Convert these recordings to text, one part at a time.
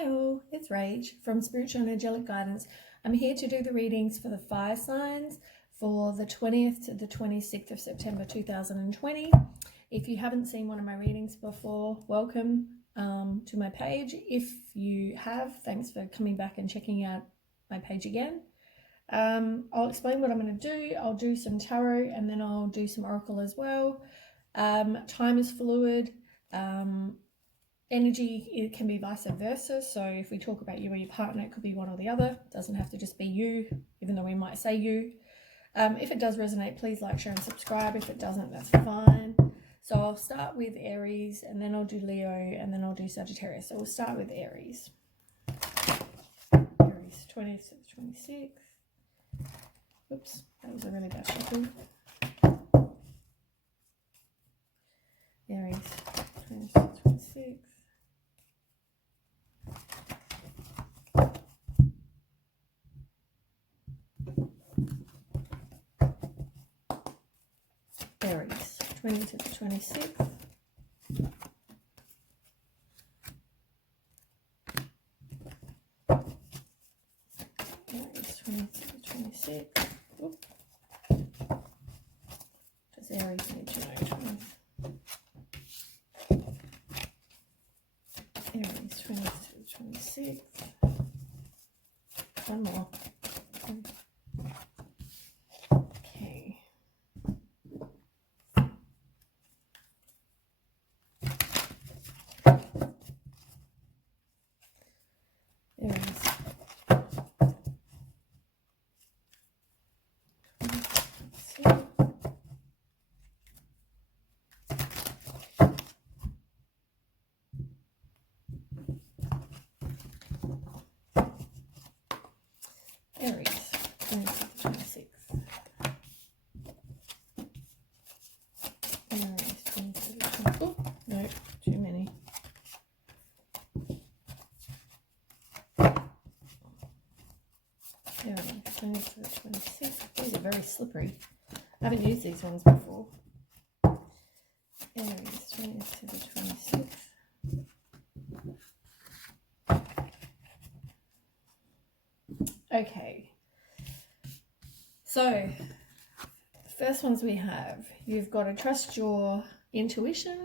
Hi all, it's Rach from Spiritual and Angelic Guidance. I'm here to do the readings for the fire signs for the 20th to the 26th of September 2020. If you haven't seen one of my readings before, welcome to my page. If you have, thanks for coming back and checking out my page again. I'll explain what I'm going to do. I'll do some tarot and then I'll do some oracle as well. Time is fluid. Energy, it can be vice versa. So if we talk about you or your partner, it could be one or the other. It doesn't have to just be you, even though we might say you. If it does resonate, please like, share and subscribe. If it doesn't, that's fine. So I'll start with Aries and then I'll do Leo and then I'll do Sagittarius. So we'll start with Aries. Aries 26, 26. Oops, that was a really bad shuffle. Aries 26, 26. Aries 20 to 26. Aries 20 to 26. Oop. Does Aries need to know? Aries 20 to 26. One more. Okay. Aries. Aries 26, 26. Aries 26, 26. Oh, no, too many. Aries 26, 26. These are very slippery. I haven't used these ones before. Aries 26, 26. Okay, so the first ones we have, you've got to trust your intuition.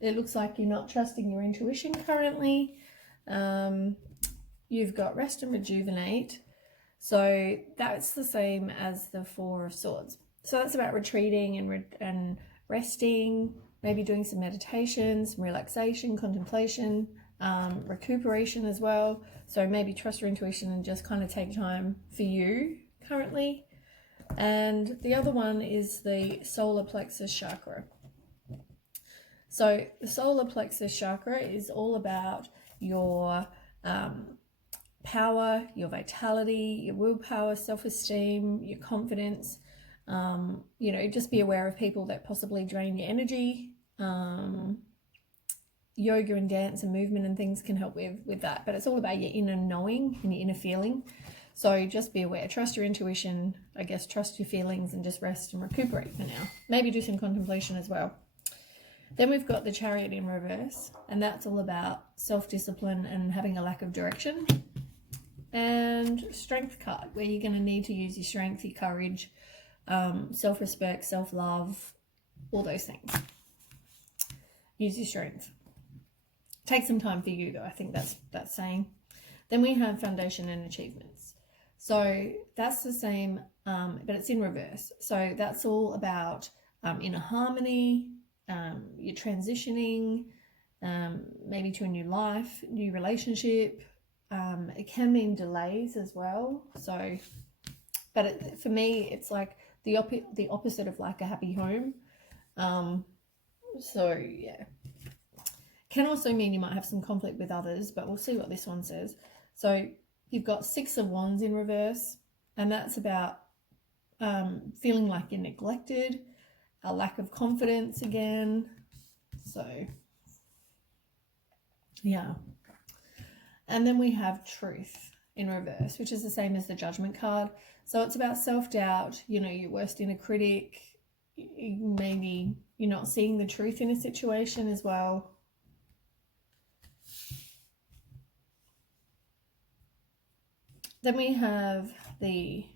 It looks like you're not trusting your intuition currently. You've got rest and rejuvenate. So that's the same as the Four of Swords. So that's about retreating and resting, maybe doing some meditation, some relaxation, contemplation, recuperation as well. So maybe trust your intuition and just kind of take time for you currently. And the other one is the solar plexus chakra. So the solar plexus chakra is all about your power, your vitality, your willpower, self-esteem, your confidence. Just be aware of people that possibly drain your energy. Yoga and dance and movement and things can help with that, but it's all about your inner knowing and your inner feeling. So just be aware, trust your intuition, I guess, trust your feelings and just rest and recuperate for now. Maybe do some contemplation as well. Then we've got the Chariot in reverse, and that's all about self-discipline and having a lack of direction. And Strength card, where you're going to need to use your strength, your courage, self-respect, self-love, all those things. Use your strength. Take some time for you though, I think that's saying. Then we have foundation and achievements. So that's the same, but it's in reverse. So that's all about inner harmony, you're transitioning, maybe to a new life, new relationship. It can mean delays as well. So, but for me, it's like the opposite of like a happy home. So yeah. Can also mean you might have some conflict with others, but we'll see what this one says. So you've got Six of Wands in reverse, and that's about feeling like you're neglected, a lack of confidence again. So yeah. And then we have Truth in reverse, which is the same as the Judgment card. So it's about self-doubt, your worst inner critic. Maybe you're not seeing the truth in a situation as well. Then we have the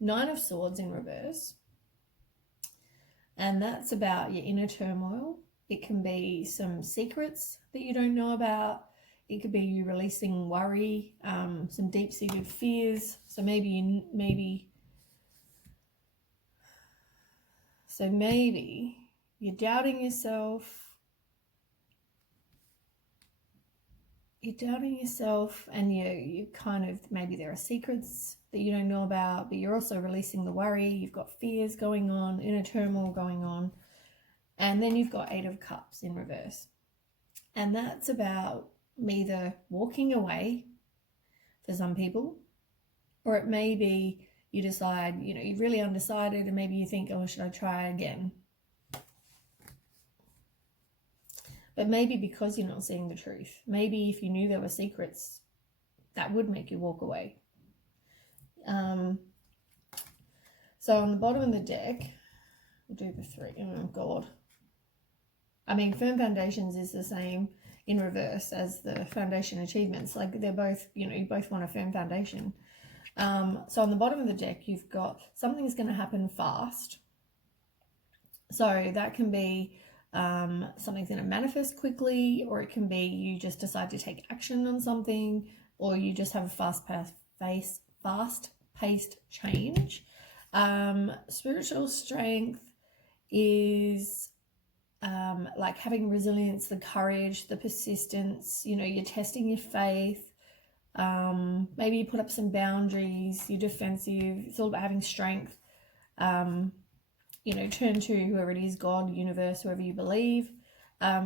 Nine of Swords in reverse. And that's about your inner turmoil. It can be some secrets that you don't know about. It could be you releasing worry, some deep-seated fears. So maybe you're doubting yourself. And you kind of, maybe there are secrets that you don't know about, but you're also releasing the worry. You've got fears going on, inner turmoil going on. And then you've got Eight of Cups in reverse. And that's about either walking away for some people, or it may be you decide, you're really undecided, and maybe you think, oh, should I try again? But maybe because you're not seeing the truth. Maybe if you knew there were secrets, that would make you walk away. So on the bottom of the deck, we'll do the three. Oh, God. I mean, Firm Foundations is the same in reverse as the Foundation Achievements. Like, they're both, you both want a firm foundation. So on the bottom of the deck, you've got something's going to happen fast. So that can be something's going to manifest quickly, or it can be you just decide to take action on something, or you just have a fast-paced change. Spiritual strength is like having resilience, the courage, the persistence. You're testing your faith. Maybe you put up some boundaries. You're defensive. It's all about having strength. Turn to whoever it is, God, universe, whoever you believe.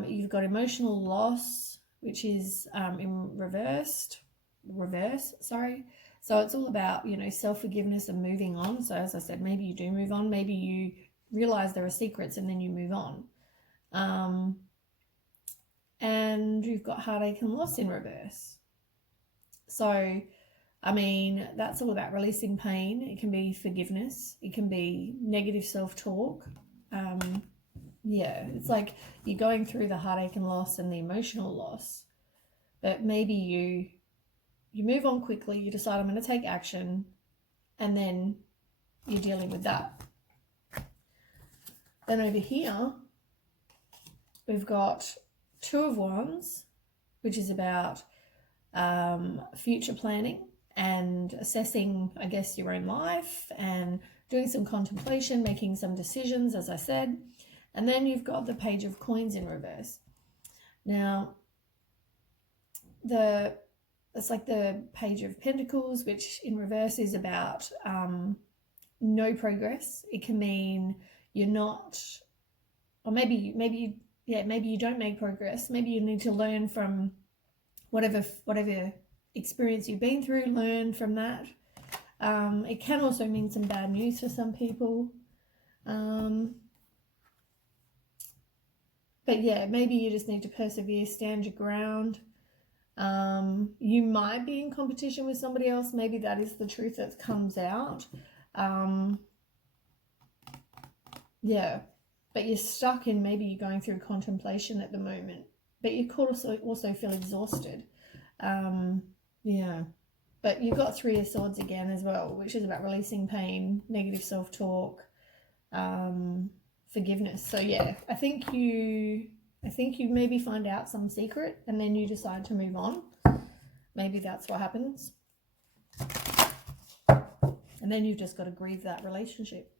You've got emotional loss, which is in reverse. So it's all about, self-forgiveness and moving on. So as I said, maybe you do move on. Maybe you realize there are secrets and then you move on. And you've got heartache and loss in reverse. So, I mean, that's all about releasing pain. It can be forgiveness. It can be negative self-talk. It's like you're going through the heartache and loss and the emotional loss, but maybe you move on quickly. You decide, I'm going to take action, and then you're dealing with that. Then over here, we've got Two of Wands, which is about future planning and assessing, I guess, your own life and doing some contemplation, making some decisions, as I said. And then you've got the Page of Coins in reverse. Now, it's like the Page of Pentacles, which in reverse is about no progress. It can mean you're not, or maybe you don't make progress. Maybe you need to learn from whatever experience you've been through, learn from that. It can also mean some bad news for some people. But yeah, maybe you just need to persevere, stand your ground. You might be in competition with somebody else. Maybe that is the truth that comes out. But you're stuck in, maybe you're going through contemplation at the moment, but you could also feel exhausted. But you've got Three of Swords again as well, which is about releasing pain, negative self-talk, forgiveness. So yeah, I think you maybe find out some secret and then you decide to move on. Maybe that's what happens. And then you've just got to grieve that relationship.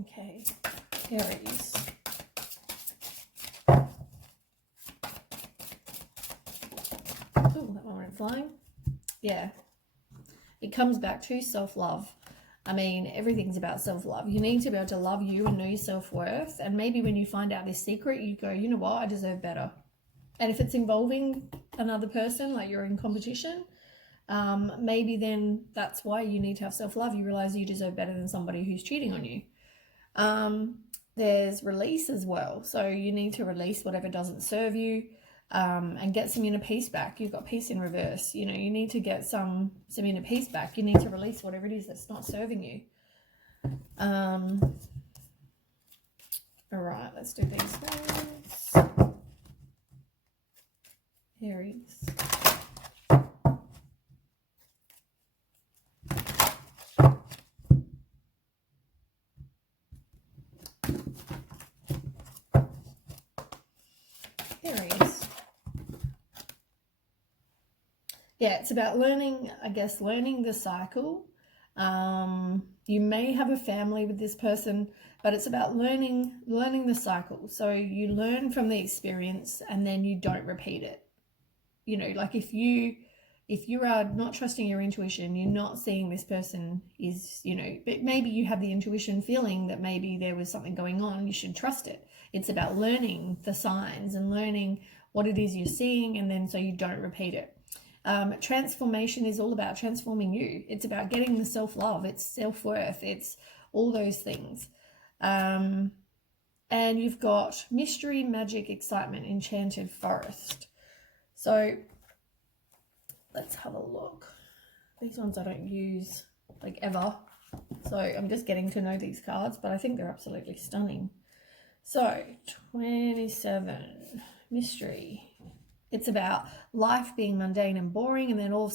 Okay, Aries. Oh, that one went flying. Yeah. It comes back to self-love. I mean, everything's about self-love. You need to be able to love you and know your self-worth. And maybe when you find out this secret, you go, you know what, I deserve better. And if it's involving another person, like you're in competition, maybe then that's why you need to have self-love. You realize you deserve better than somebody who's cheating on you. There's release as well. So you need to release whatever doesn't serve you, and get some inner peace back. You've got peace in reverse. You need to get some inner peace back. You need to release whatever it is that's not serving you. All right, let's do these ones. Aries. Aries. Yeah, it's about learning, I guess, learning the cycle. You may have a family with this person, but it's about learning the cycle. So you learn from the experience and then you don't repeat it. You know, like if you are not trusting your intuition, you're not seeing this person is, you know, but maybe you have the intuition feeling that maybe there was something going on, you should trust it. It's about learning the signs and learning what it is you're seeing, and then so you don't repeat it. Transformation is all about transforming you. It's about getting the self-love, it's self-worth, it's all those things. And you've got mystery, magic, excitement, enchanted forest. So let's have a look. These ones I don't use like ever, so I'm just getting to know these cards, but I think they're absolutely stunning. So 27, mystery. It's about life being mundane and boring, and then all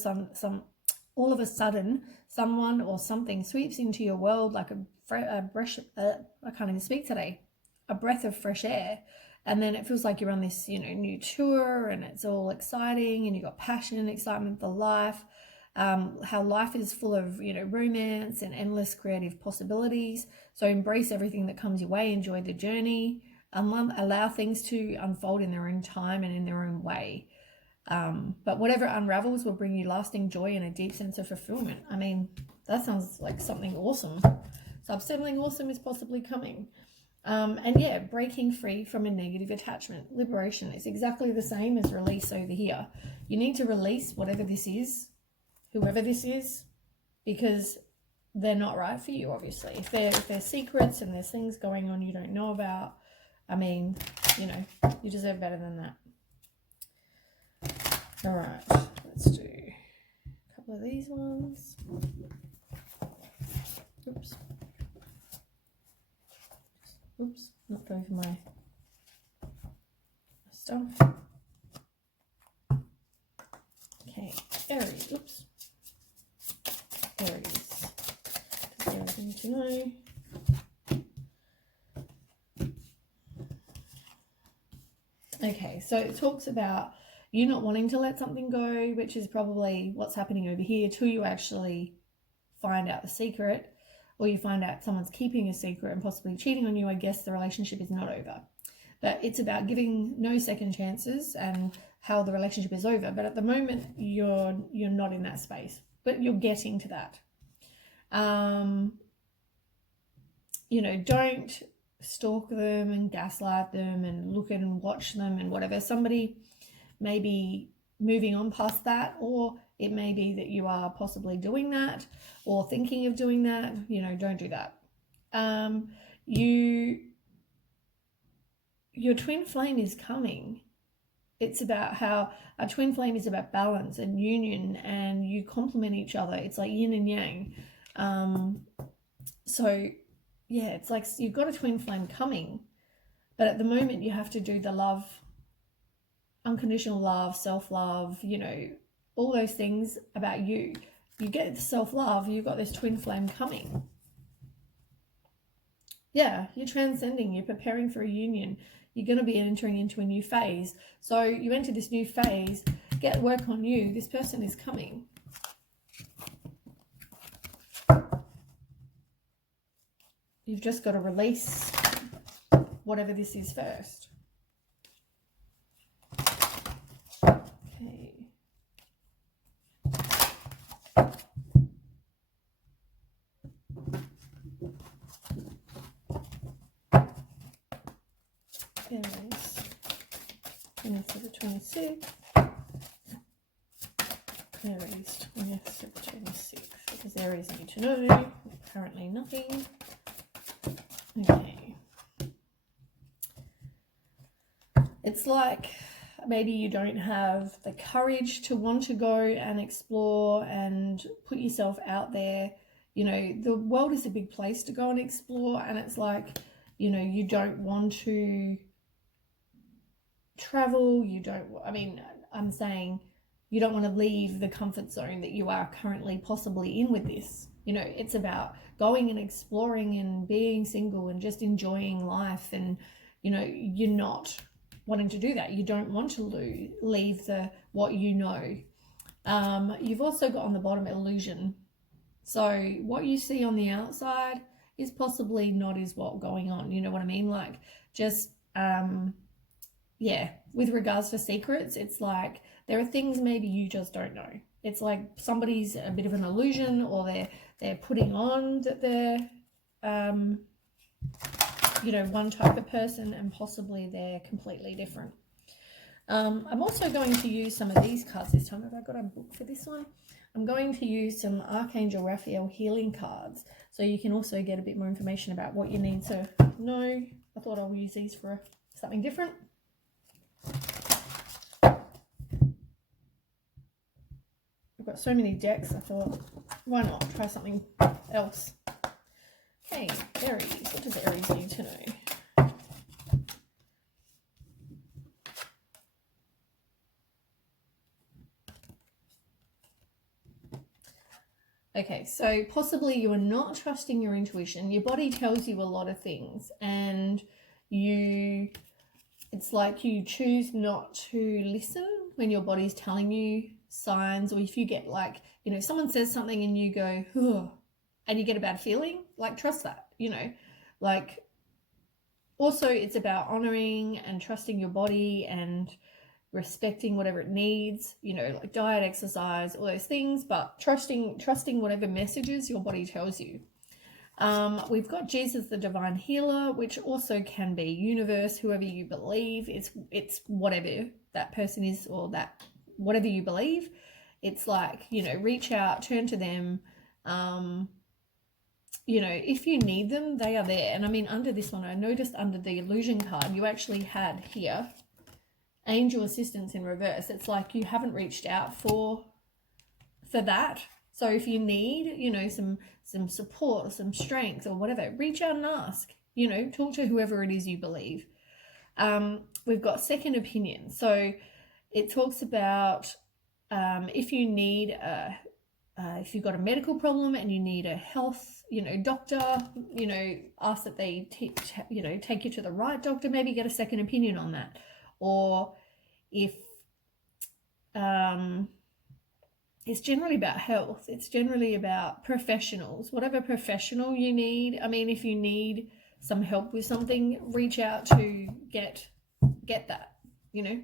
of a sudden someone or something sweeps into your world like I can't even speak today, a breath of fresh air. And then it feels like you're on this, you know, new tour, and it's all exciting, and you've got passion and excitement for life. How life is full of, you know, romance and endless creative possibilities. So embrace everything that comes your way, enjoy the journey, allow things to unfold in their own time and in their own way. But whatever unravels will bring you lasting joy and a deep sense of fulfillment. I mean, that sounds like something awesome. So something awesome is possibly coming. And yeah, breaking free from a negative attachment. Liberation is exactly the same as release over here. You need to release whatever this is, whoever this is, because they're not right for you, obviously. If they're secrets and there's things going on you don't know about, I mean, you know, you deserve better than that. All right, let's do a couple of these ones. Oops, not going for my stuff. Okay, Aries. Oops. Aries. Just everything to know. Okay, so it talks about you not wanting to let something go, which is probably what's happening over here, till you actually find out the secret, or you find out someone's keeping a secret and possibly cheating on you. I guess the relationship is not over. But it's about giving no second chances and how the relationship is over. But at the moment, you're not in that space, but you're getting to that. You know, don't stalk them and gaslight them and look and watch them and whatever. Somebody may be moving on past that, or it may be that you are possibly doing that or thinking of doing that. You know, don't do that. Your twin flame is coming. It's about how a twin flame is about balance and union, and you complement each other. It's like yin and yang. So yeah, it's like you've got a twin flame coming, but at the moment you have to do the love, unconditional love, self-love, you know, all those things about you. You get the self-love, you've got this twin flame coming. Yeah, you're transcending, you're preparing for a union. You're going to be entering into a new phase. So you enter this new phase, get work on you. This person is coming. You've just got to release whatever this is first. Okay. Aries. 27, 26. Aries, 27, 26. What does Aries need to know? Apparently nothing. Okay. It's like maybe you don't have the courage to want to go and explore and put yourself out there. you know, the world is a big place to go and explore, and it's like, you know, you don't want to travel, I'm saying you don't want to leave the comfort zone that you are currently possibly in with this. You know, it's about going and exploring and being single and just enjoying life, and, you know, you're not wanting to do that. You don't want to leave what you know. You've also got on the bottom illusion. So what you see on the outside is possibly not is what going on. You know what I mean? Like, just yeah, with regards to secrets, it's like there are things maybe you just don't know. It's like somebody's a bit of an illusion, or they're putting on that they're you know, one type of person, and possibly they're completely different. I'm also going to use some of these cards this time. Have I got a book for this one? I'm going to use some Archangel Raphael healing cards, so you can also get a bit more information about what you need to know. I thought I'll use these for something different. I've got so many decks, I thought, why not try something else? Okay, Aries. What does Aries need to know? Okay, so possibly you are not trusting your intuition. Your body tells you a lot of things, and it's like you choose not to listen when your body's telling you signs, or if you get, like, you know, someone says something and you go, oh, and you get a bad feeling, like, trust that, you know. Like, also it's about honoring and trusting your body and respecting whatever it needs, you know, like diet, exercise, all those things, but trusting whatever messages your body tells you. We've got Jesus, the divine healer, which also can be universe, whoever you believe. It's whatever that person is, or that whatever you believe. It's like, you know, reach out, turn to them. You know, if you need them, they are there. And I mean, under this one, I noticed under the illusion card, you actually had here angel assistance in reverse. It's like you haven't reached out for that. So if you need, you know, some support or some strength or whatever, reach out and ask, you know, talk to whoever it is you believe. We've got second opinion. So it talks about if you need if you've got a medical problem and you need a health, you know, doctor, you know, ask that they take you to the right doctor, maybe get a second opinion on that. Or if it's generally about health, it's generally about professionals, whatever professional you need. I mean, if you need some help with something, reach out to get that, you know.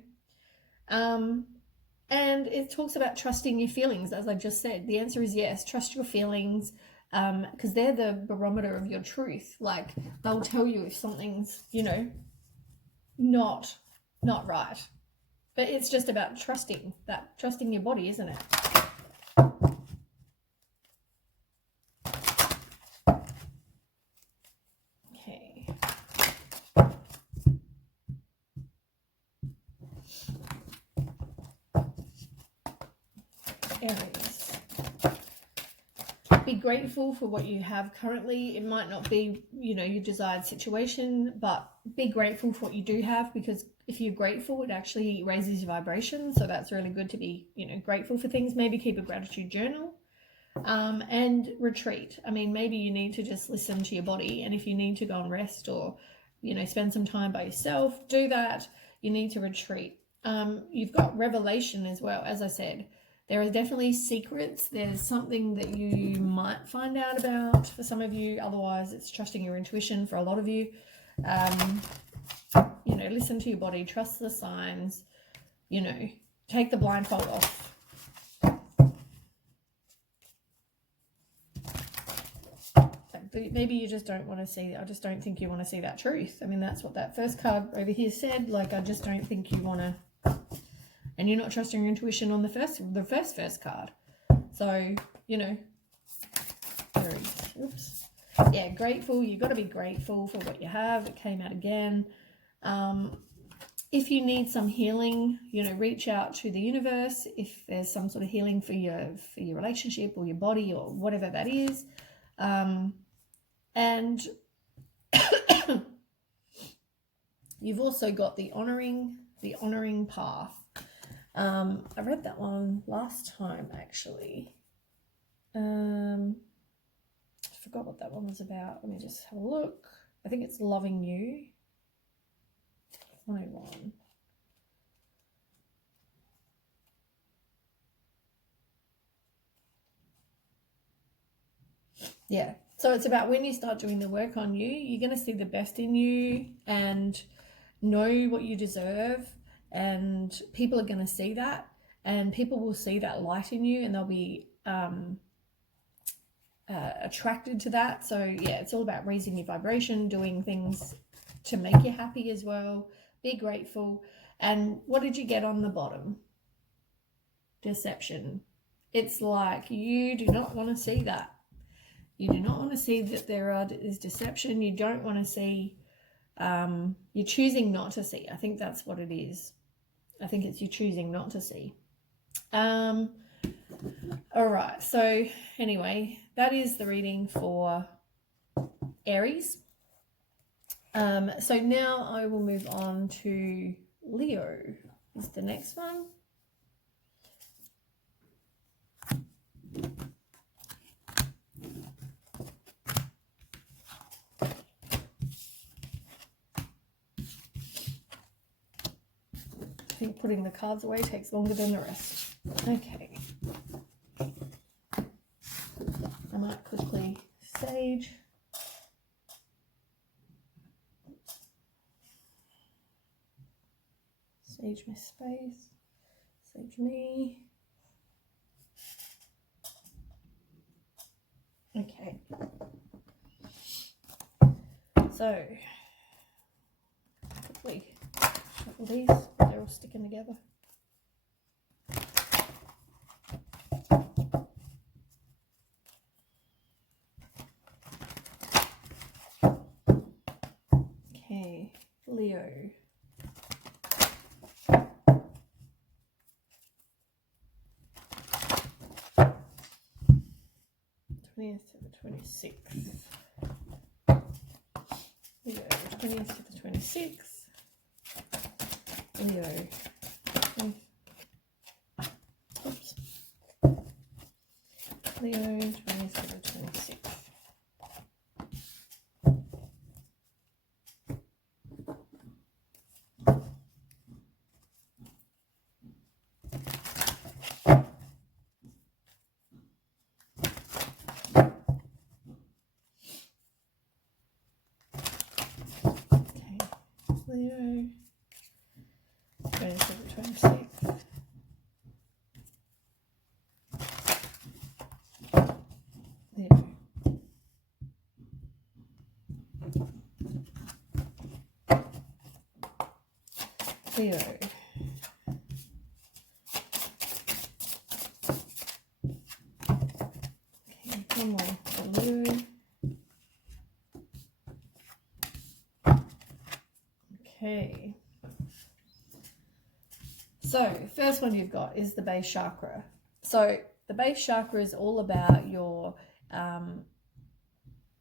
And it talks about trusting your feelings, as I just said. The answer is yes, trust your feelings, because they're the barometer of your truth. Like, they'll tell you if something's, you know, not right. But it's just about trusting your body, isn't it? Okay. Aries. Be grateful for what you have currently. It might not be, you know, your desired situation, but be grateful for what you do have, because if you're grateful, it actually raises your vibration. So that's really good to be, you know, grateful for things. Maybe keep a gratitude journal, and retreat. I mean, maybe you need to just listen to your body, and if you need to go and rest, or, you know, spend some time by yourself, do that. You need to retreat. You've got revelation as well. As I said, there are definitely secrets. There's something that you might find out about for some of you. Otherwise, it's trusting your intuition for a lot of you. You know, listen to your body, trust the signs, you know, take the blindfold off. Maybe you just don't want to see, I just don't think you want to see that truth. I mean, that's what that first card over here said. Like, I just don't think you want to, and you're not trusting your intuition on the first card. So, you know, oops. Yeah, grateful. You've got to be grateful for what you have. It came out again. If you need some healing, you know, reach out to the universe. If there's some sort of healing for your relationship or your body or whatever that is, And you've also got the honoring path. I read that one last time, actually. I forgot what that one was about. Let me just have a look. I think it's loving you. 101. Yeah. So it's about when you start doing the work on you, you're going to see the best in you and know what you deserve, and people are going to see that, and people will see that light in you, and they'll be attracted to that. So yeah, it's all about raising your vibration, doing things to make you happy as well. Be grateful. And what did you get on the bottom? Deception. It's like you do not want to see that. You do not want to see that there is deception. You don't want to see, you're choosing not to see. I think that's what it is. I think it's you choosing not to see. All right. So anyway, that is the reading for Aries. So now I will move on to Leo. Is the next one. I think putting the cards away takes longer than the rest. Okay. I might quickly sage. Sage my space. Sage me. Okay. So, quickly shuffle these. They're all sticking together. Okay, Leo. 20th to the 26th. Leo, 20th to the 26th. Leo. Oops. Leo, 20th to the 26th. Leo, 20th to the 26th. Leo. Leo. Okay, one more for Leo. Okay. So, first one you've got is the base chakra. So, the base chakra is all about your,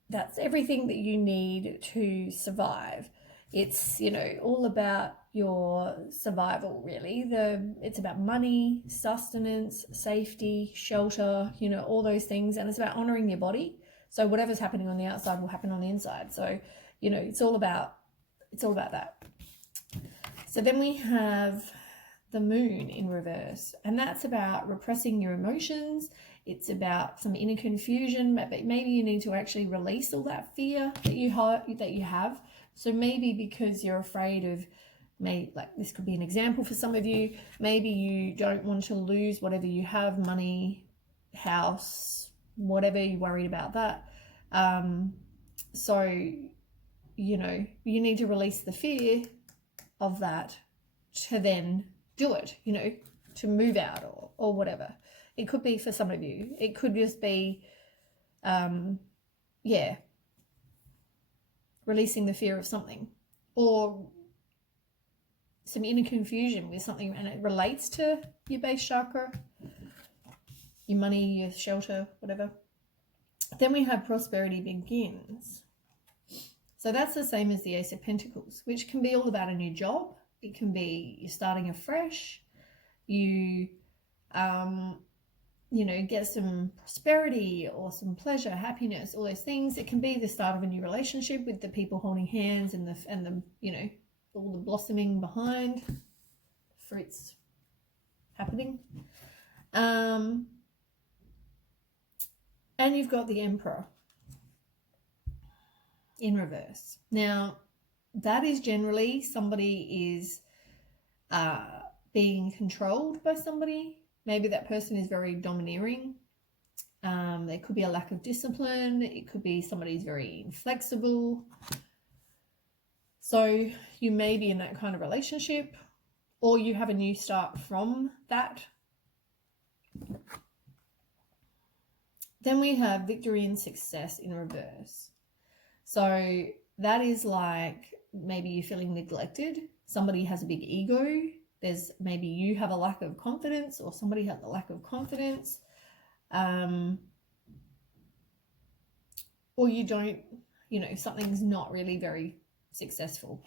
that's everything that you need to survive. It's, you know, all about your survival, really. It's about money, sustenance, safety, shelter, you know, all those things. And it's about honoring your body. So, whatever's happening on the outside will happen on the inside. So, you know, it's all about that. So then we have the moon in reverse, and that's about repressing your emotions. It's about some inner confusion, but maybe you need to actually release all that fear that you have. So maybe because you're afraid of, like this could be an example for some of you, maybe you don't want to lose whatever you have, money, house, whatever, you're worried about that. So, you know, you need to release the fear of that to then do it, you know, to move out or whatever. It could be for some of you. It could just be, releasing the fear of something or some inner confusion with something, and it relates to your base chakra, your money, your shelter, whatever. Then we have prosperity begins. So that's the same as the Ace of Pentacles, which can be all about a new job. It can be you're starting afresh. You, get some prosperity or some pleasure, happiness, all those things. It can be the start of a new relationship with the people holding hands and the all the blossoming behind, fruits happening. And you've got the Emperor in reverse. Now, that is generally somebody is being controlled by somebody. Maybe that person is very domineering. There could be a lack of discipline. It could be somebody who's very inflexible. So you may be in that kind of relationship, or you have a new start from that. Then we have victory and success in reverse. So that is like maybe you're feeling neglected. Somebody has a big ego. There's maybe you have a lack of confidence, or somebody has a lack of confidence. Or you don't, something's not really very successful.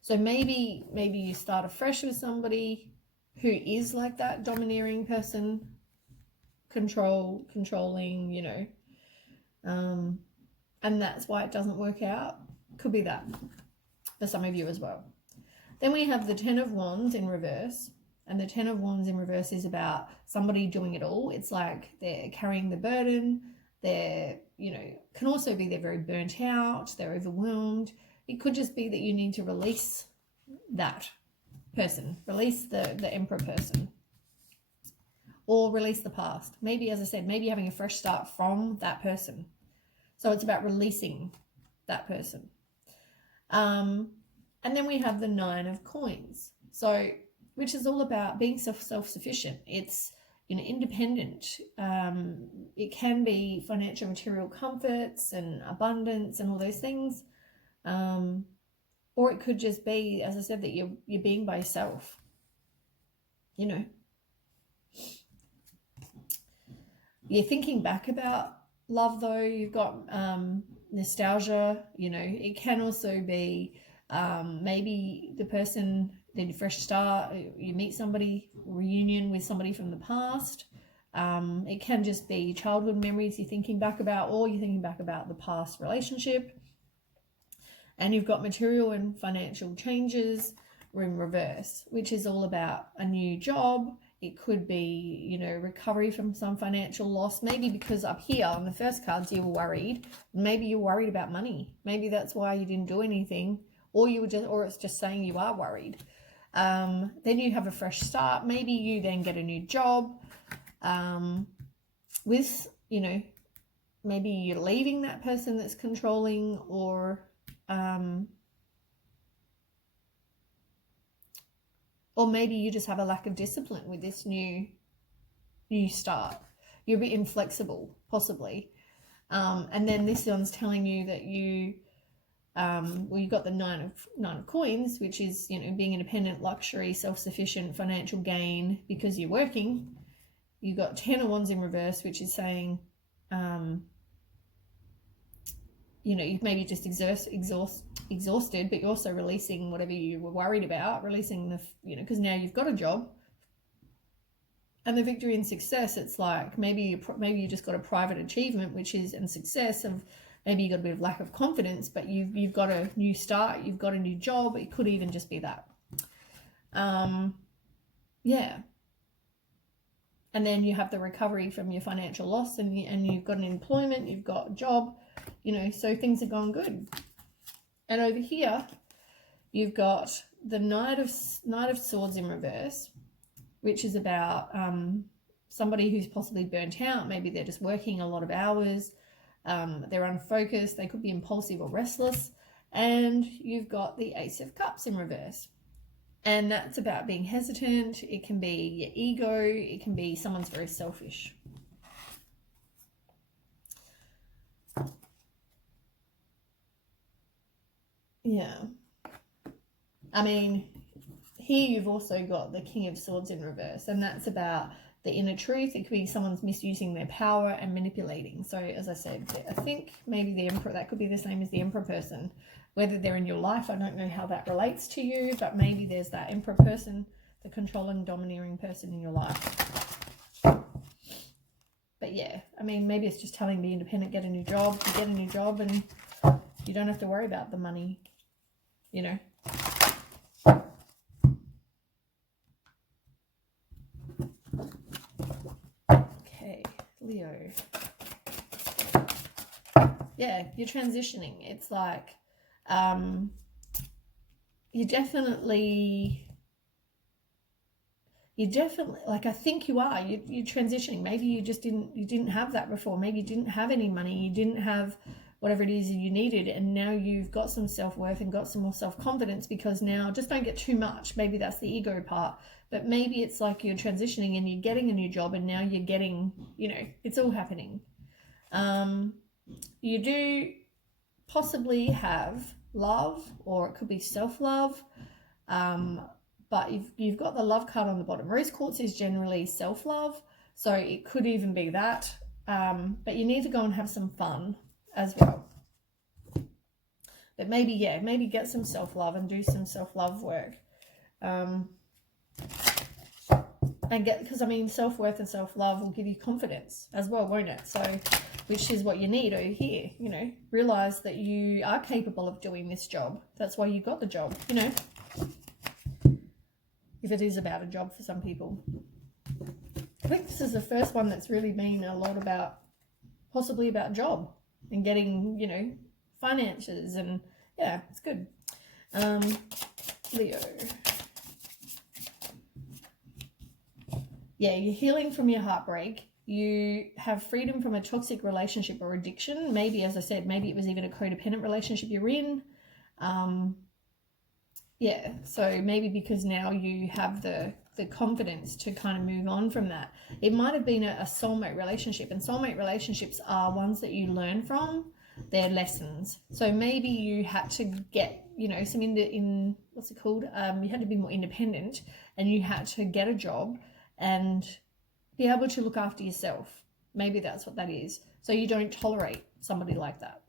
So maybe you start afresh with somebody who is like that domineering person, controlling, and that's why it doesn't work out. Could be that for some of you as well. Then we have the Ten of Wands in reverse, and the Ten of Wands in reverse is about somebody doing it all. It's like they're carrying the burden. They're, can also be they're very burnt out, they're overwhelmed. It could just be that you need to release that person, release the Emperor person, or release the past. Maybe, as I said, maybe having a fresh start from that person. So it's about releasing that person. And then we have the Nine of Coins, so which is all about being self-sufficient. It's independent. It can be financial, material comforts and abundance and all those things, or it could just be, as I said, that you're being by yourself. You're thinking back about love, though. You've got nostalgia. It can also be maybe the person, then fresh start, you meet somebody, reunion with somebody from the past. It can just be childhood memories you're thinking back about, or you're thinking back about the past relationship. And you've got material and financial changes in reverse, which is all about a new job. It could be, recovery from some financial loss. Maybe because up here on the first cards you were worried. Maybe you're worried about money. Maybe that's why you didn't do anything, or it's just saying you are worried. Then you have a fresh start. Maybe you then get a new job with, maybe you're leaving that person that's controlling, or maybe you just have a lack of discipline with this new start. You're a bit inflexible, possibly. And then this one's telling you that you've got the nine of coins, which is, being independent, luxury, self-sufficient, financial gain because you're working. You've got 10 of Wands in reverse, which is saying, you've maybe just exhausted, but you're also releasing whatever you were worried about, releasing because now you've got a job. And the victory and success, it's like maybe you just got a private achievement, which is and success of maybe you got a bit of lack of confidence, but you've got a new start, you've got a new job. It could even just be that. Yeah. And then you have the recovery from your financial loss, and you've got an employment, you've got a job, so things are going good. And over here, you've got the Knight of Swords in reverse, which is about somebody who's possibly burnt out. Maybe they're just working a lot of hours. They're unfocused. They could be impulsive or restless. And you've got the Ace of Cups in reverse. And that's about being hesitant. It can be your ego. It can be someone's very selfish. Yeah. I mean, here you've also got the King of Swords in reverse, and that's about the inner truth. It could be someone's misusing their power and manipulating. So as I said, I think maybe the Emperor, that could be the same as the Emperor person. Whether they're in your life, I don't know how that relates to you, but maybe there's that Emperor person, the controlling, domineering person in your life. But yeah, I mean, maybe it's just telling me independent, get a new job. You get a new job and you don't have to worry about the money, you know. Okay, Leo. Yeah, you're transitioning. It's like you definitely, like, I think you are, you're transitioning. Maybe you didn't have that before. Maybe you didn't have any money. You didn't have whatever it is you needed. And now you've got some self-worth and got some more self-confidence, because now, just don't get too much. Maybe that's the ego part, but maybe it's like you're transitioning and you're getting a new job, and now you're getting, you know, it's all happening. You do possibly have love, or it could be self-love. But you've got the love card on the bottom. Rose quartz is generally self-love, so it could even be that. But you need to go and have some fun as well. But maybe get some self-love and do some self-love work. And because I mean, self-worth and self-love will give you confidence as well, won't it? So, which is what you need over here, you know. Realize that you are capable of doing this job. That's why you got the job, you know. If it is about a job for some people. I think this is the first one that's really been a lot about, possibly about job and getting, you know, finances, and yeah, it's good. Leo. Yeah, you're healing from your heartbreak. You have freedom from a toxic relationship or addiction. Maybe, as I said, maybe it was even a codependent relationship you're in. Yeah, so maybe because now you have the confidence to kind of move on from that. It might have been a soulmate relationship, and soulmate relationships are ones that you learn from. They're lessons. So maybe you had to get, you know, some what's it called? You had to be more independent, and you had to get a job and be able to look after yourself. Maybe that's what that is. So you don't tolerate somebody like that.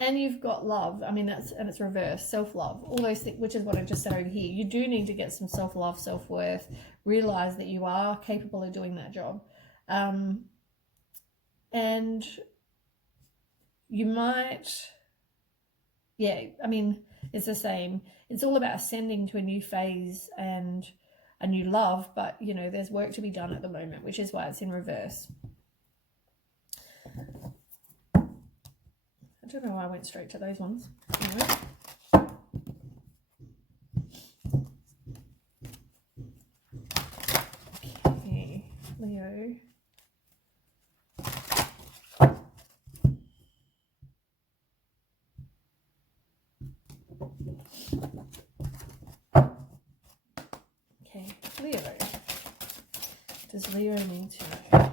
And you've got love. I mean, it's reverse, self-love, all those things, which is what I just said over here. You do need to get some self-love, self-worth, realize that you are capable of doing that job. And you might, yeah, I mean, it's the same. It's all about ascending to a new phase and a new love, but, you know, there's work to be done at the moment, which is why it's in reverse. I don't know why I went straight to those ones. Anyway. Okay, Leo. Okay, Leo. Does Leo need to know?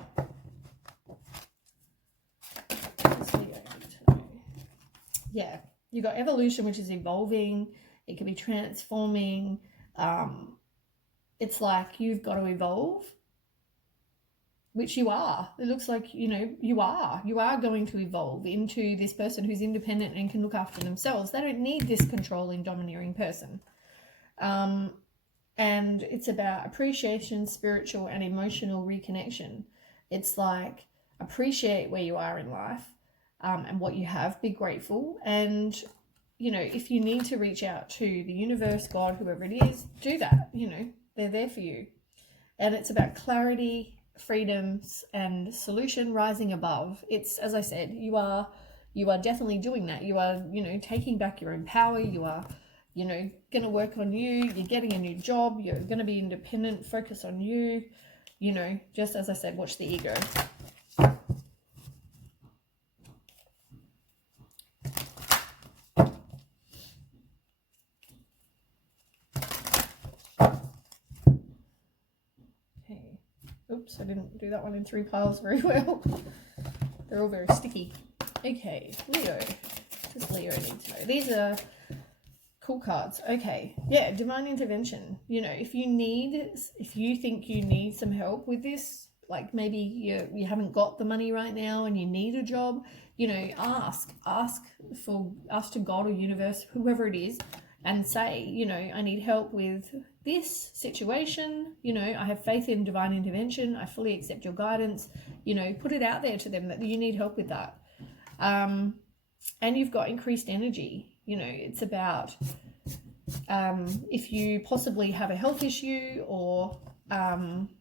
Yeah, you got evolution, which is evolving. It can be transforming. It's like you've got to evolve, which you are. It looks like, you know, you are going to evolve into this person who's independent and can look after themselves. They don't need this controlling, domineering person. And it's about appreciation, spiritual and emotional reconnection. It's like, appreciate where you are in life. And what you have, be grateful, and, you know, if you need to reach out to the universe, God, whoever it is, do that. You know, they're there for you. And it's about clarity, freedoms, and solution rising above. It's, as I said, you are definitely doing that. You are, you know, taking back your own power. You are, you know, going to work on you. You're getting a new job. You're going to be independent, focus on you. You know, just as I said, watch the ego. Oops, I didn't do that one in 3 piles very well. They're all very sticky. Okay, Leo. What does Leo need to know? These are Cool cards. Okay. Yeah, divine intervention. You know, if you think you need some help with this, like maybe you haven't got the money right now and you need a job, you know, ask to God or universe, whoever it is, and say, you know, I need help with this situation. You know, I have faith in divine intervention. I fully accept your guidance. You know, put it out there to them that you need help with that. And you've got increased energy. You know, it's about if you possibly have a health issue or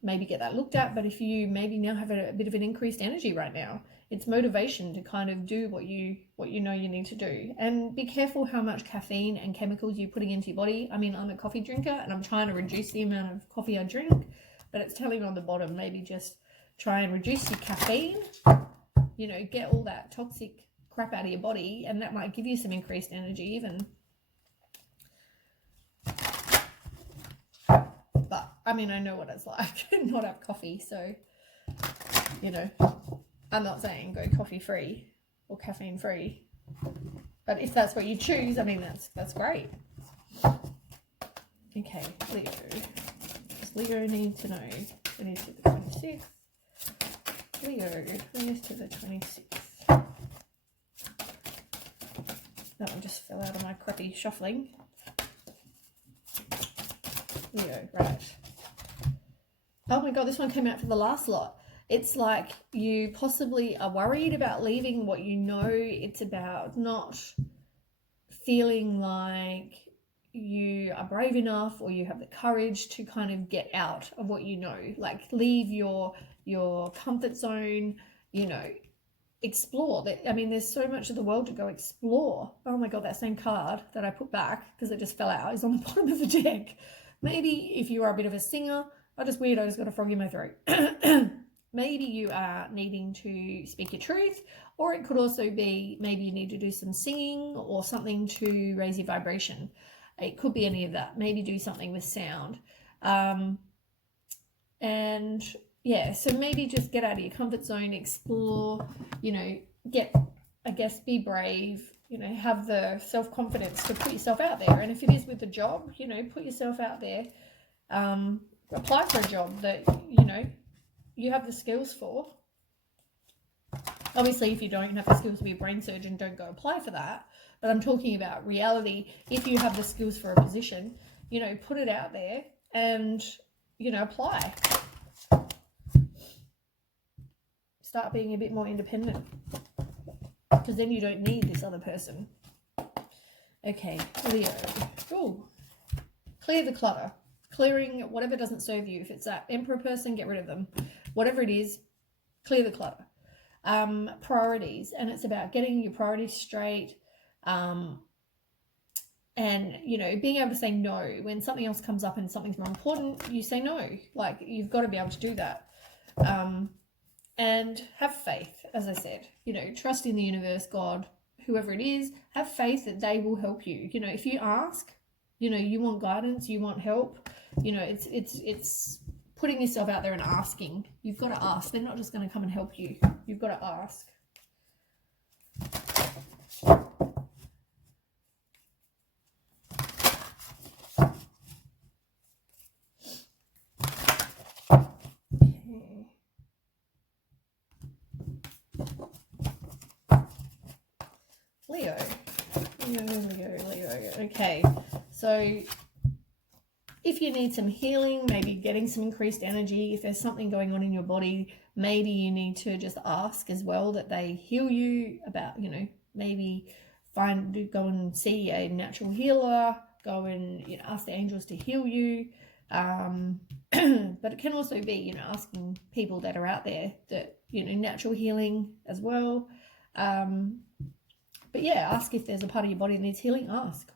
maybe get that looked at, but if you maybe now have a bit of an increased energy right now, it's motivation to kind of do what you know you need to do. And be careful how much caffeine and chemicals you're putting into your body. I mean, I'm a coffee drinker and I'm trying to reduce the amount of coffee I drink, but it's telling on the bottom, maybe just try and reduce your caffeine, you know, get all that toxic crap out of your body, and that might give you some increased energy even. But I mean, I know what it's like not have coffee, so you know, I'm not saying go coffee free or caffeine free, but if that's what you choose, I mean, that's great. Okay, Leo. Does Leo need to know? We need to the 26th. Leo, we need to the 26th. That one just fell out of my crappy shuffling. Leo, right. Oh my God, this one came out for the last lot. It's like you possibly are worried about leaving what you know. It's about not feeling like you are brave enough or you have the courage to kind of get out of what you know. Like leave your comfort zone, you know, explore. I mean, there's so much of the world to go explore. Oh my God, that same card that I put back because it just fell out is on the bottom of the deck. Maybe if you are a bit of a singer, I just got a frog in my throat. Maybe you are needing to speak your truth, or it could also be maybe you need to do some singing or something to raise your vibration. It could be any of that. Maybe do something with sound. And yeah, so maybe just get out of your comfort zone, explore, you know, be brave, you know, have the self-confidence to put yourself out there. And if it is with a job, you know, put yourself out there, apply for a job that, you know, you have the skills for. Obviously, if you don't have the skills to be a brain surgeon, don't go apply for that. But I'm talking about reality. If you have the skills for a position, you know, put it out there and, you know, apply. Start being a bit more independent, because then you don't need this other person. Okay, Leo. Oh, clear the clutter. Clearing whatever doesn't serve you. If it's that Emperor person, get rid of them. Whatever it is, clear the clutter. Priorities, and it's about getting your priorities straight, and you know, being able to say no when something else comes up and something's more important. You say no. Like, you've got to be able to do that. And have faith, as I said, you know, trust in the universe, God, whoever it is. Have faith that they will help you. You know, if you ask, you know, you want guidance, you want help, you know, it's putting yourself out there and asking. You've got to ask. They're not just going to come and help you. You've got to ask. Leo. Okay, so if you need some healing, maybe getting some increased energy, if there's something going on in your body, maybe you need to just ask as well that they heal you. About, you know, maybe go and see a natural healer, go and, you know, ask the angels to heal you. But it can also be, you know, asking people that are out there that, you know, natural healing as well. But yeah, ask if there's a part of your body that needs healing. Ask.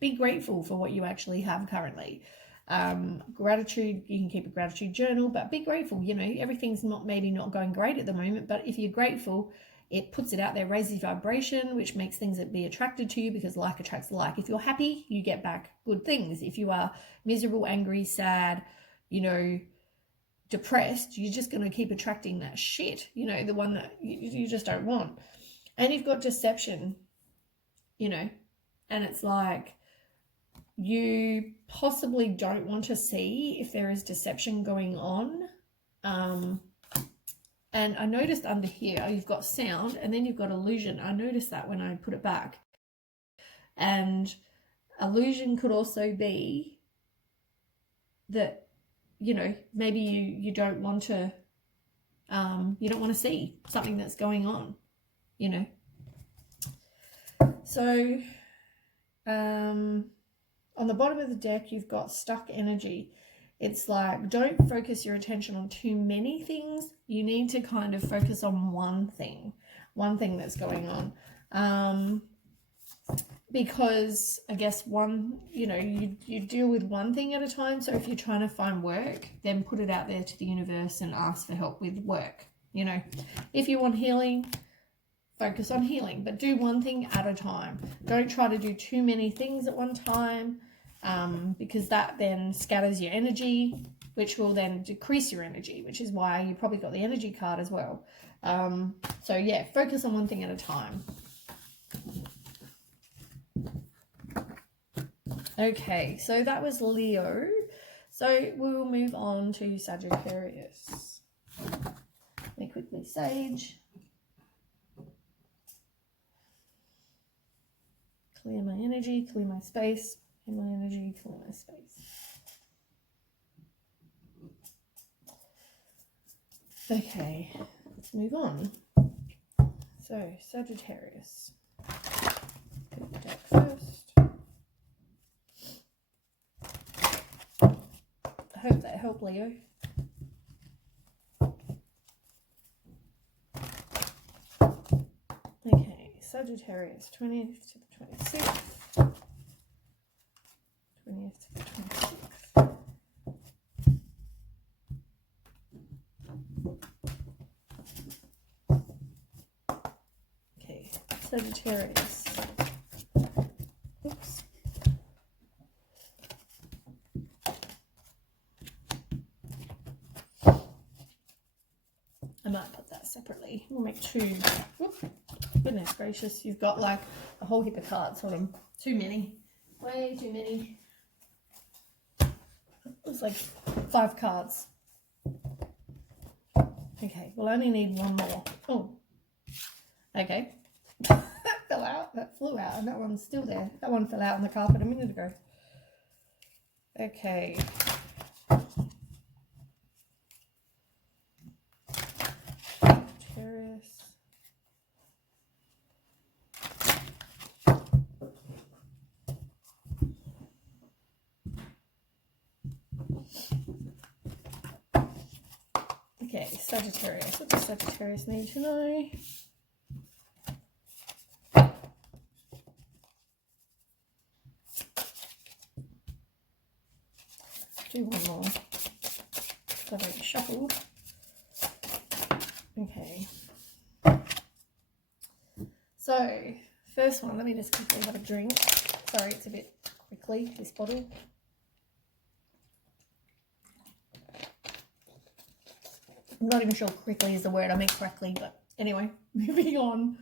Be grateful for what you actually have currently. Gratitude, you can keep a gratitude journal, but be grateful. You know, everything's maybe not going great at the moment, but if you're grateful, it puts it out there, raises vibration, which makes things that be attracted to you, because like attracts like. If you're happy, you get back good things. If you are miserable, angry, sad, you know, depressed, you're just going to keep attracting that shit, you know, the one that you just don't want. And you've got deception, you know, and it's like you possibly don't want to see if there is deception going on. And I noticed under here you've got sound and then you've got illusion. I noticed that when I put it back. And illusion could also be that, you know, maybe you don't want to see something that's going on, you know. So on the bottom of the deck you've got stuck energy. It's like, don't focus your attention on too many things. You need to kind of focus on one thing that's going on. Because I guess you deal with one thing at a time. So if you're trying to find work, then put it out there to the universe and ask for help with work. You know, if you want healing, focus on healing, but do one thing at a time. Don't try to do too many things at one time. Because that then scatters your energy, which will then decrease your energy, which is why you probably got the energy card as well. So yeah, focus on one thing at a time. Okay, so that was Leo. So we will move on to Sagittarius. Let me quickly sage. Clear my energy, clear my space. My energy, clear my space. Okay, let's move on. So, Sagittarius. Put the deck first. I hope that helped, Leo. Okay, Sagittarius, 20th to the 26th. 20th to the 26th. Okay, Sagittarius. Oops. I might put that separately. We'll make two. Whoop. Goodness gracious, you've got like a whole heap of cards. Hold on. Too many. Way too many. It's like 5 cards. Okay, we'll only need one more. Oh, okay. That fell out, that flew out, and that one's still there. That one fell out on the carpet a minute ago. Okay. Sagittarius. Okay, Sagittarius. What does Sagittarius need to know? Do one more. So I don't shuffle. Okay. So, first one, let me just quickly have a drink. Sorry, it's a bit quickly, this bottle. I'm not even sure quickly is the word. I meant correctly, but anyway, moving on.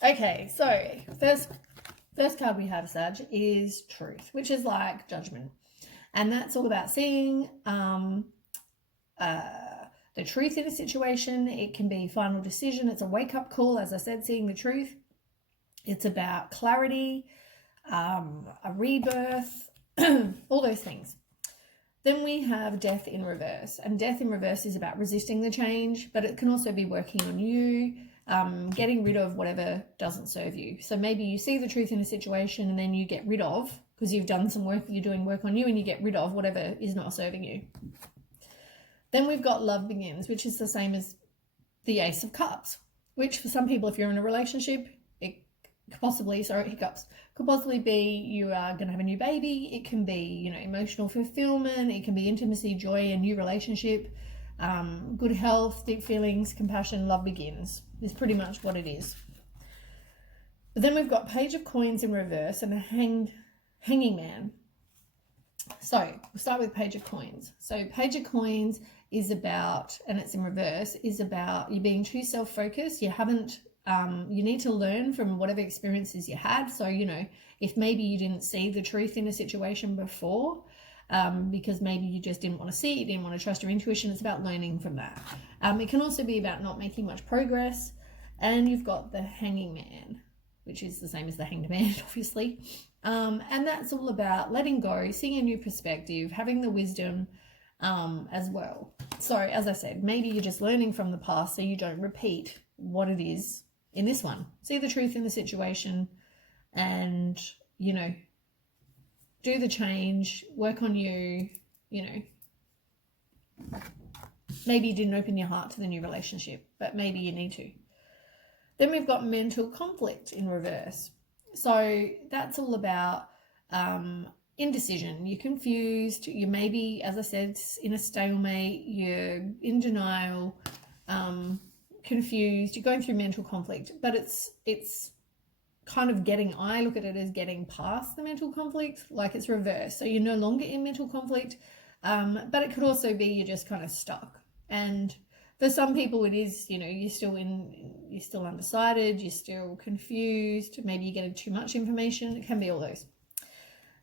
Okay, so first card we have, Sag, is Truth, which is like judgment. And that's all about seeing the truth in a situation. It can be final decision. It's a wake-up call, as I said, seeing the truth. It's about clarity, a rebirth, all those things. Then we have Death in reverse, and Death in reverse is about resisting the change, but it can also be working on you, getting rid of whatever doesn't serve you. So maybe you see the truth in a situation and then you get rid of, because you've done some work, you're doing work on you, and you get rid of whatever is not serving you. Then we've got Love Begins, which is the same as the Ace of Cups, which for some people, if you're in a relationship, it could possibly, could possibly be you are going to have a new baby. It can be, emotional fulfillment. It can be intimacy, joy, a new relationship, good health, deep feelings, compassion. Love begins is pretty much what it is. But then we've got Page of Coins in reverse and a hanging man. So we'll start with Page of Coins. So Page of Coins is about, and it's in reverse, is about you being too self-focused. You haven't you need to learn from whatever experiences you had. So, you know, if maybe you didn't see the truth in a situation before, because maybe you just didn't want to see it, you didn't want to trust your intuition, it's about learning from that. It can also be about not making much progress. And you've got the Hanging Man, which is the same as the Hanged Man, obviously. And that's all about letting go, seeing a new perspective, having the wisdom as well. So, as I said, maybe you're just learning from the past so you don't repeat what it is in this one. See the truth in the situation and, you know, do the change, work on you, you know. Maybe you didn't open your heart to the new relationship, but maybe you need to. Then we've got mental conflict in reverse. So that's all about indecision. You're confused. You may be, as I said, in a stalemate. You're in denial, confused. You're going through mental conflict. But it's kind of I look at it as getting past the mental conflict, like it's reversed. So you're no longer in mental conflict, but it could also be you're just kind of stuck. And for some people it is, you know, you're still undecided, you're still confused, maybe you're getting too much information. It can be all those.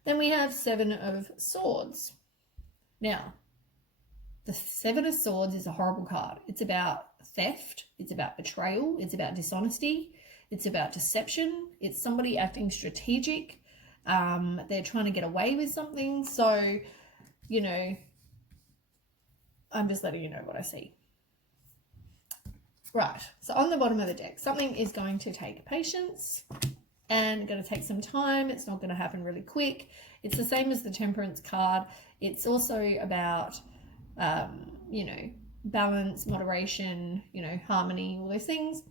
Then we have Seven of Swords. Now, the Seven of Swords is a horrible card. It's about theft, it's about betrayal, it's about dishonesty, it's about deception, it's somebody acting strategic, they're trying to get away with something. So, you know, I'm just letting you know what I see. Right, so on the bottom of the deck, something is going to take patience and going to take some time. It's not going to happen really quick. It's the same as the Temperance card. It's also about, you know, balance, moderation, you know, harmony, all those things.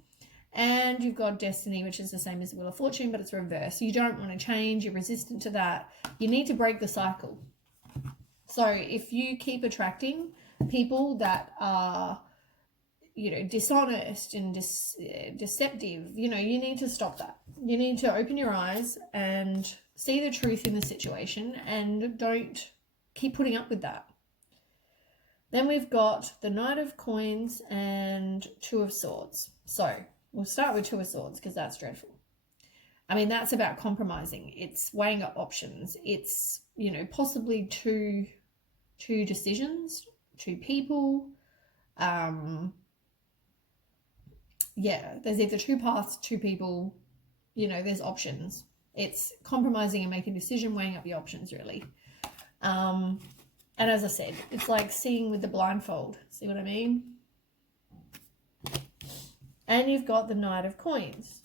And you've got Destiny, which is the same as the Wheel of Fortune, but it's reversed. So you don't want to change. You're resistant to that. You need to break the cycle. So if you keep attracting people that are, you know, dishonest and deceptive, you know, you need to stop that. You need to open your eyes and see the truth in the situation and don't keep putting up with that. Then we've got the Knight of Coins and Two of Swords. So we'll start with Two of Swords because that's dreadful. I mean, that's about compromising. It's weighing up options. It's, you know, possibly two decisions, two people. Yeah, there's either two paths, two people, you know, there's options. It's compromising and making a decision, weighing up your options, really. And as I said, it's like seeing with the blindfold. See what I mean? And you've got the Knight of Coins,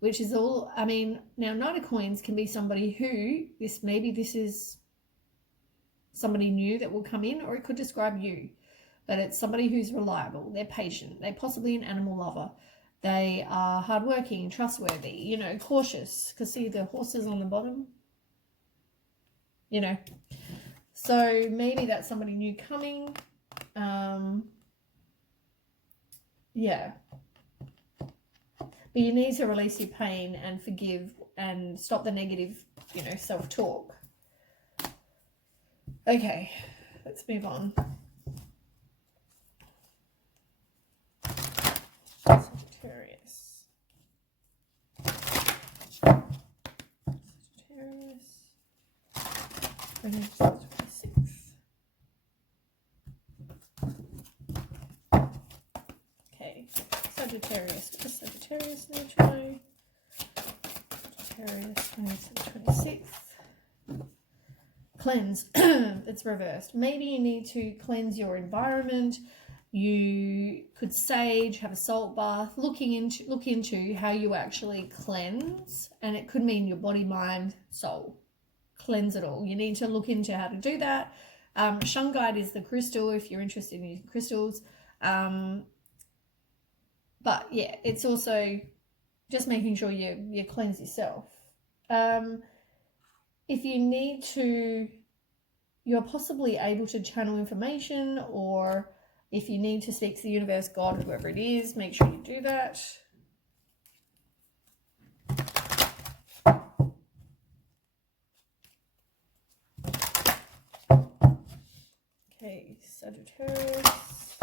which is all, I mean, now Knight of Coins can be somebody who, maybe this is somebody new that will come in, or it could describe you. But it's somebody who's reliable, they're patient, they're possibly an animal lover, they are hardworking, trustworthy, you know, cautious, because see the horses on the bottom, you know. So maybe that's somebody new coming. Yeah. But you need to release your pain and forgive and stop the negative, you know, self-talk. Okay, let's move on. Sagittarius. Sagittarius. 26. Okay, Sagittarius. What does Sagittarius need to know? Sagittarius, 26th. Cleanse. It's reversed. Maybe you need to cleanse your environment. You could sage, have a salt bath, look into how you actually cleanse, and it could mean your body, mind, soul. Cleanse it all. You need to look into how to do that. Shungite is the crystal if you're interested in using crystals. But yeah, it's also just making sure you cleanse yourself. If you need to, you're possibly able to channel information, or if you need to speak to the universe, God, whoever it is, make sure you do that. Okay, Sagittarius.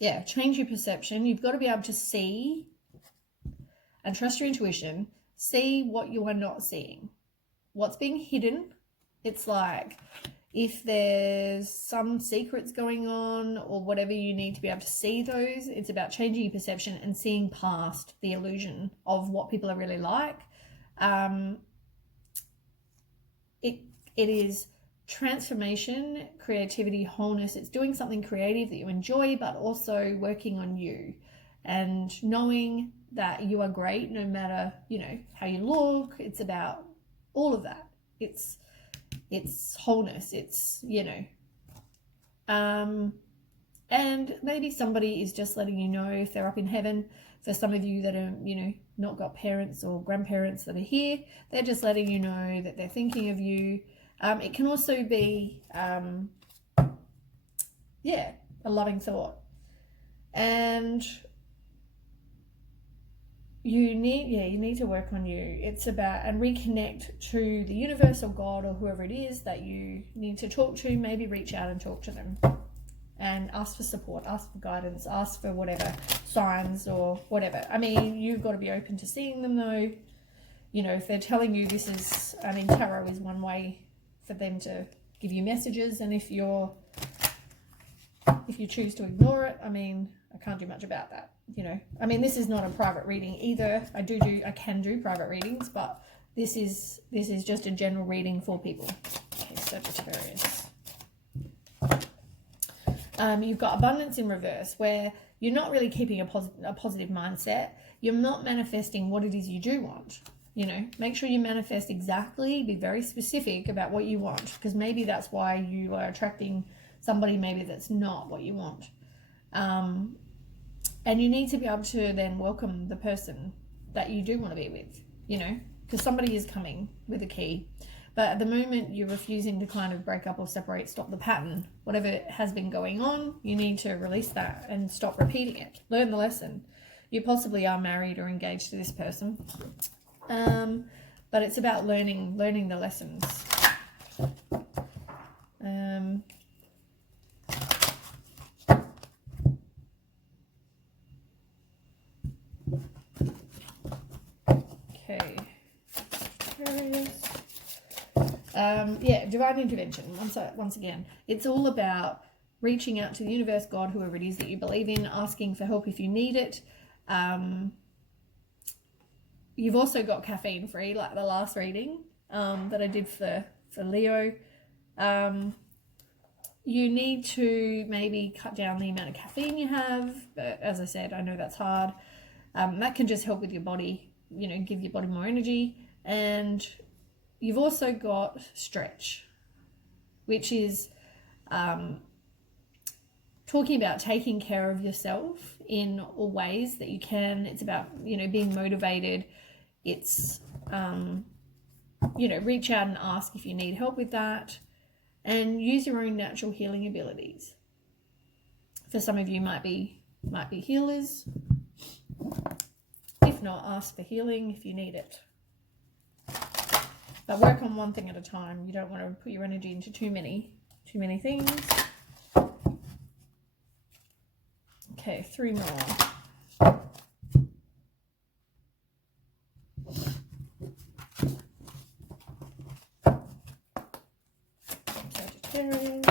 yeah, change your perception. You've got to be able to see and trust your intuition, see what you are not seeing, what's being hidden. It's like if there's some secrets going on or whatever, you need to be able to see those. It's about changing your perception and seeing past the illusion of what people are really like. It is transformation, creativity, wholeness. It's doing something creative that you enjoy, but also working on you and knowing that you are great no matter, how you look. It's about all of that. It's wholeness. It's, and maybe somebody is just letting you know if they're up in heaven. For some of you that are, not got parents or grandparents that are here, they're just letting you know that they're thinking of you. It can also be, a loving thought. And you need to work on you. It's about, and reconnect to the universe or God or whoever it is that you need to talk to. Maybe reach out and talk to them and ask for support, ask for guidance, ask for whatever signs or whatever. I mean, you've got to be open to seeing them though. If they're telling you this is, tarot is one way for them to give you messages, and if you choose to ignore it, I can't do much about that. This is not a private reading either. I can do private readings, but this is just a general reading for people. Okay, Sagittarius. You've got abundance in reverse, where you're not really keeping a positive mindset. You're not manifesting what it is you do want. Make sure you manifest exactly, be very specific about what you want, because maybe that's why you are attracting somebody maybe that's not what you want. And you need to be able to then welcome the person that you do want to be with, because somebody is coming with a key. But at the moment, you're refusing to kind of break up or separate, stop the pattern. Whatever has been going on, you need to release that and stop repeating it. Learn the lesson. You possibly are married or engaged to this person. But it's about learning the lessons. Okay. Divine intervention. Once again, it's all about reaching out to the universe, God, whoever it is that you believe in, asking for help if you need it. You've also got caffeine free, like the last reading that I did for Leo. You need to maybe cut down the amount of caffeine you have, but as I said, I know that's hard. That can just help with your body, give your body more energy. And you've also got stretch, which is talking about taking care of yourself in all ways that you can. It's about, being motivated. It's, reach out and ask if you need help with that, and use your own natural healing abilities. For some of you might be healers. If not, ask for healing if you need it. But work on one thing at a time. You don't want to put your energy into too many things. Okay, 3 more. Sagittarius.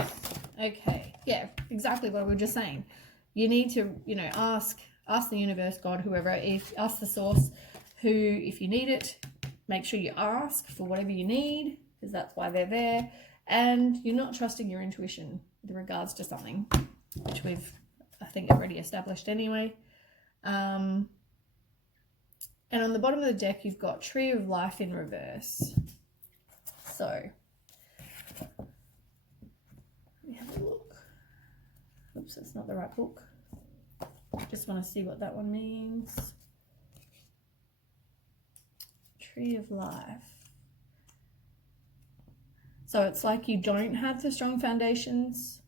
Okay, yeah, exactly what we were just saying. You need to, ask the universe, God, whoever, ask the source, who, if you need it, make sure you ask for whatever you need, because that's why they're there. And you're not trusting your intuition with regards to something, which we've, I think, already established anyway. And on the bottom of the deck, you've got Tree of Life in reverse. So, let me have a look. Oops, that's not the right book. Just want to see what that one means. Tree of Life. So it's like you don't have the strong foundations.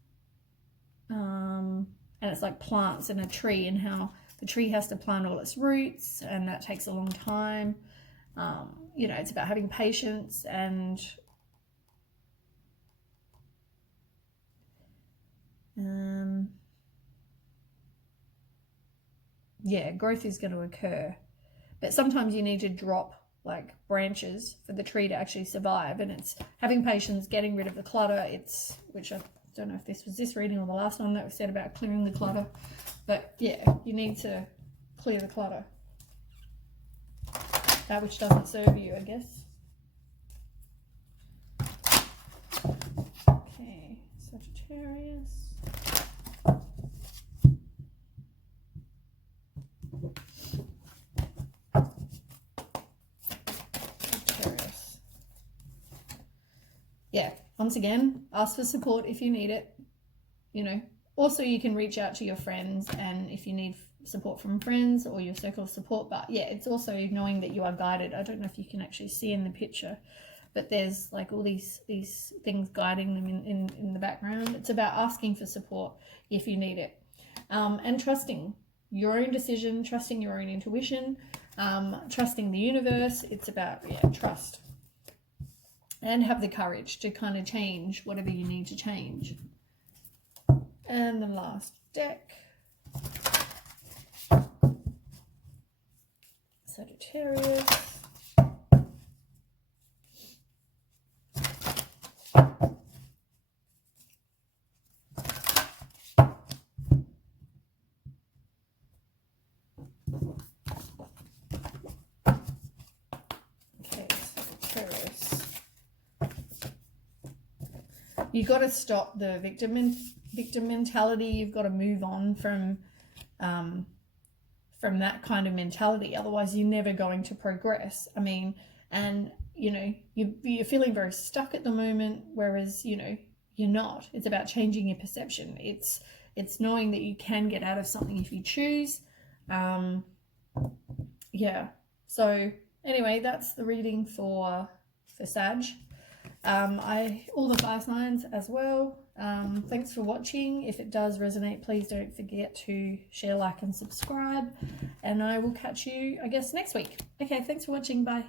And it's like plants in a tree, and how the tree has to plant all its roots, and that takes a long time. It's about having patience and yeah, growth is going to occur. But sometimes you need to drop like branches for the tree to actually survive, and it's having patience, getting rid of the clutter. It's, which I don't know if this was this reading or the last one that we said about clearing the clutter, but yeah, you need to clear the clutter, that which doesn't serve you, I guess. Okay, Sagittarius. Yeah, once again, ask for support if you need it. You know, also you can reach out to your friends, and if you need support from friends or your circle of support. But yeah, it's also knowing that you are guided. I don't know if you can actually see in the picture, but there's like all these things guiding them in the background. It's about asking for support if you need it, and trusting your own decision, trusting your own intuition, trusting the universe. It's about, yeah, trust. And have the courage to kind of change whatever you need to change. And the last deck, Sagittarius. Okay, Sagittarius. You've got to stop the victim mentality. You've got to move on from that kind of mentality. Otherwise, you're never going to progress. I mean, and you know, you're feeling very stuck at the moment, whereas, you know, you're not. It's about changing your perception. It's knowing that you can get out of something if you choose. Yeah. So anyway, that's the reading for Sag. All the fire signs as well. Thanks for watching. If it does resonate, please don't forget to share, like, and subscribe. And I will catch you, I guess, next week. Okay, thanks for watching. Bye.